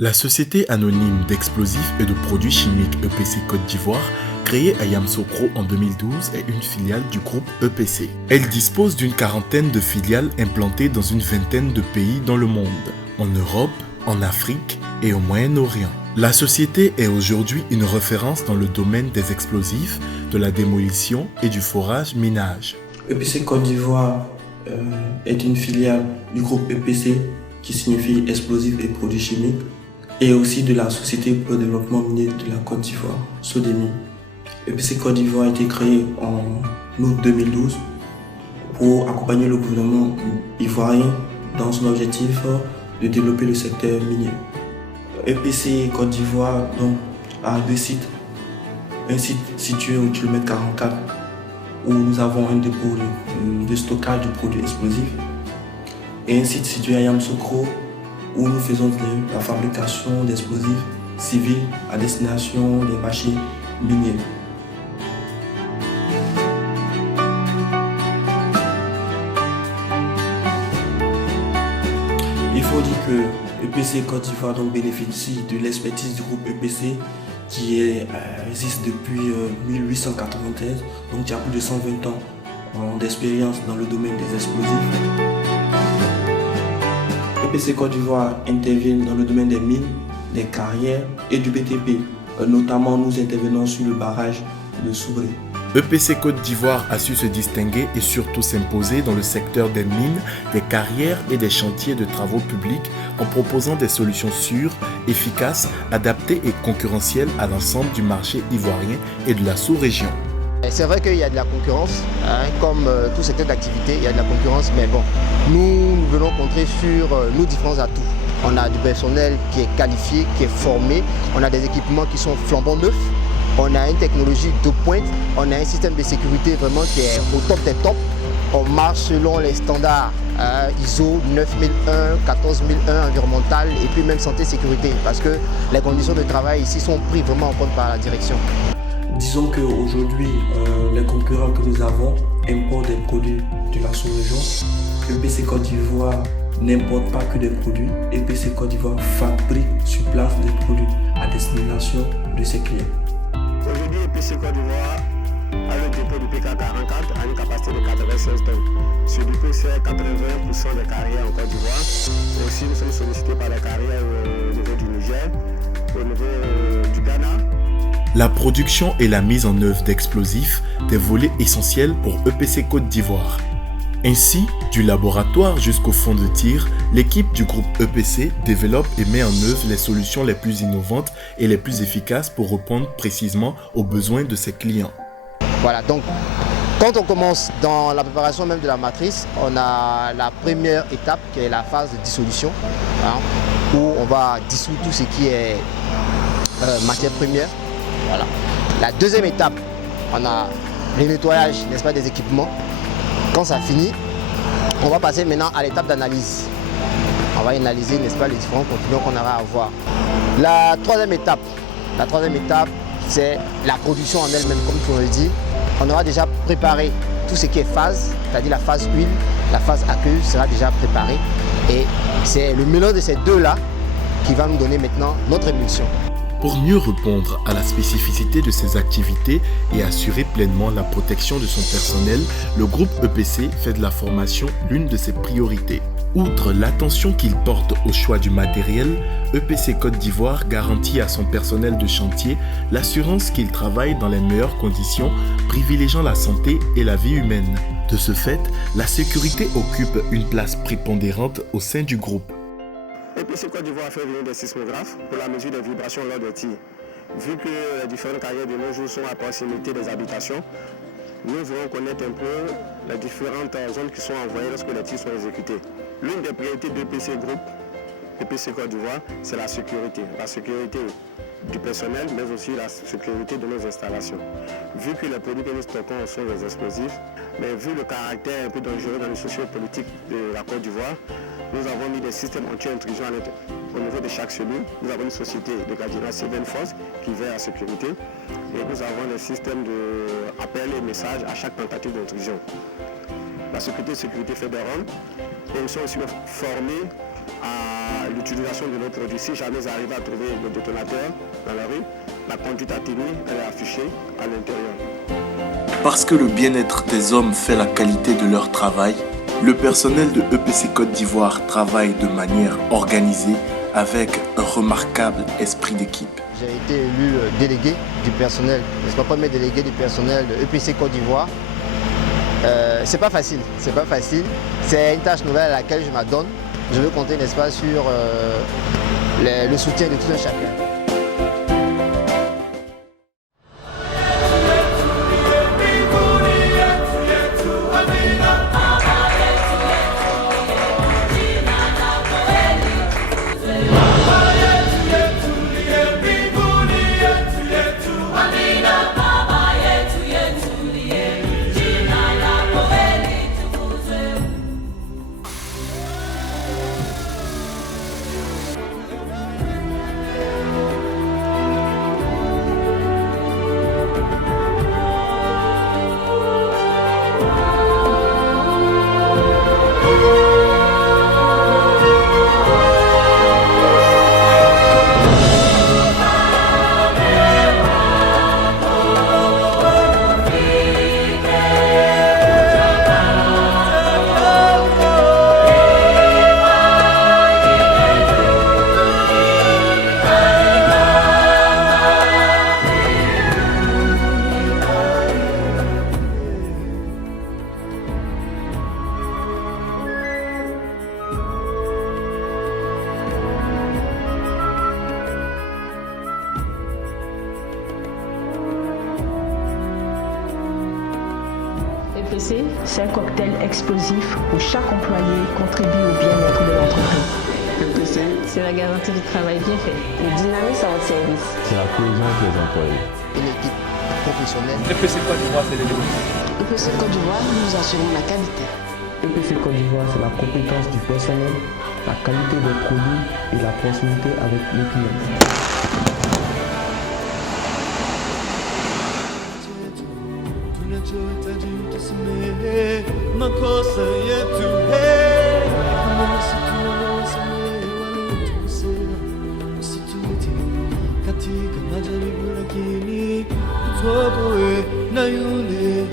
La société anonyme d'explosifs et de produits chimiques EPC Côte d'Ivoire, créée à Yamoussoukro en 2012, est une filiale du groupe EPC. Elle dispose d'une quarantaine de filiales implantées dans une vingtaine de pays dans le monde, en Europe, en Afrique et au Moyen-Orient. La société est aujourd'hui une référence dans le domaine des explosifs, de la démolition et du forage-minage. EPC Côte d'Ivoire est une filiale du groupe EPC qui signifie explosifs et produits chimiques et aussi de la Société pour le développement minier de la Côte d'Ivoire, SODEMI. EPC Côte d'Ivoire a été créé en août 2012 pour accompagner le gouvernement ivoirien dans son objectif de développer le secteur minier. EPC Côte d'Ivoire a deux sites. Un site situé au kilomètre 44 où nous avons un dépôt de stockage de produits explosifs et un site situé à Yamoussoukro où nous faisons la fabrication d'explosifs civils à destination des marchés miniers. Il faut dire que EPC Côte d'Ivoire bénéficie de l'expertise du groupe EPC qui existe depuis 1893, donc il y a plus de 120 ans d'expérience dans le domaine des explosifs. EPC Côte d'Ivoire intervient dans le domaine des mines, des carrières et du BTP. Notamment, nous intervenons sur le barrage de Soubré. EPC Côte d'Ivoire a su se distinguer et surtout s'imposer dans le secteur des mines, des carrières et des chantiers de travaux publics en proposant des solutions sûres, efficaces, adaptées et concurrentielles à l'ensemble du marché ivoirien et de la sous-région. C'est vrai qu'il y a de la concurrence, comme tout secteur d'activité, il y a de la concurrence, mais bon, nous venons compter sur nos différents atouts. On a du personnel qui est qualifié, qui est formé, on a des équipements qui sont flambant neufs, on a une technologie de pointe, on a un système de sécurité vraiment qui est au top des tops. On marche selon les standards ISO 9001, 14001 environnemental et puis même santé sécurité parce que les conditions de travail ici sont prises vraiment en compte par la direction. Disons qu'aujourd'hui, les concurrents que nous avons importent des produits de la sous-région. EPC Côte d'Ivoire n'importe pas que des produits. EPC Côte d'Ivoire fabrique sur place des produits à destination de ses clients. Aujourd'hui, EPC Côte d'Ivoire a le dépôt du PK44 à une capacité de 96 tonnes. Sur du c'est 80% des carrières en Côte d'Ivoire. Aussi, nous sommes sollicités par les carrières au niveau du Niger, au niveau du Ghana. La production et la mise en œuvre d'explosifs, des volets essentiels pour EPC Côte d'Ivoire. Ainsi, du laboratoire jusqu'au fond de tir, l'équipe du groupe EPC développe et met en œuvre les solutions les plus innovantes et les plus efficaces pour répondre précisément aux besoins de ses clients. Voilà, donc quand on commence dans la préparation même de la matrice, on a la première étape qui est la phase de dissolution, où on va dissoudre tout ce qui est matière première. Voilà. La deuxième étape, on a le nettoyage, n'est-ce pas, des équipements. Quand ça finit, on va passer maintenant à l'étape d'analyse. On va analyser, n'est-ce pas, les différents contenus qu'on aura à voir. La troisième étape, c'est la production en elle-même, comme tu le dis. On aura déjà préparé tout ce qui est phase, c'est-à-dire la phase huile, la phase aqueuse sera déjà préparée. Et c'est le mélange de ces deux-là qui va nous donner maintenant notre émulsion. Pour mieux répondre à la spécificité de ses activités et assurer pleinement la protection de son personnel, le groupe EPC fait de la formation l'une de ses priorités. Outre l'attention qu'il porte au choix du matériel, EPC Côte d'Ivoire garantit à son personnel de chantier l'assurance qu'il travaille dans les meilleures conditions, privilégiant la santé et la vie humaine. De ce fait, la sécurité occupe une place prépondérante au sein du groupe. EPC Côte d'Ivoire a fait venir des sismographes pour la mesure des vibrations lors des tirs. Vu que les différentes carrières de nos jours sont à proximité des habitations, nous voulons connaître un peu les différentes zones qui sont envoyées lorsque les tirs sont exécutés. L'une des priorités de l'EPC Group, EPC Côte d'Ivoire, c'est la sécurité. La sécurité du personnel, mais aussi la sécurité de nos installations. Vu que les produits que nous stockons sont des explosifs, mais vu le caractère un peu dangereux dans le socio-politique de la Côte d'Ivoire, nous avons mis des systèmes anti-intrusion au niveau de chaque cellule. Nous avons une société de gardiennage Seven Force qui veille à la sécurité. Et nous avons des systèmes d'appel et messages à chaque tentative d'intrusion. La sécurité fédérale. Et ils sont aussi formés à l'utilisation de nos produits. Si jamais ils arrivent à trouver le détonateur dans la rue, la conduite à tenir, elle est affichée à l'intérieur. Parce que le bien-être des hommes fait la qualité de leur travail, le personnel de EPC Côte d'Ivoire travaille de manière organisée avec un remarquable esprit d'équipe. J'ai été élu délégué du personnel, c'est pas premier délégué du personnel de EPC Côte d'Ivoire. C'est pas facile, c'est une tâche nouvelle à laquelle je m'adonne. Je veux compter, n'est-ce pas, sur le soutien de tout un chacun. EPC, c'est un cocktail explosif où chaque employé contribue au bien-être de l'entreprise. EPC, c'est la garantie du travail bien fait. Le dynamisme en service. C'est la cohésion entre les employés. Une équipe professionnelle. EPC Côte d'Ivoire, c'est l'élément. EPC Côte d'Ivoire, nous assurons la qualité. EPC Côte d'Ivoire, c'est la compétence du personnel, la qualité des produits et la proximité avec les clients. makosa yetu katika majaribu, lakini utoboe na yule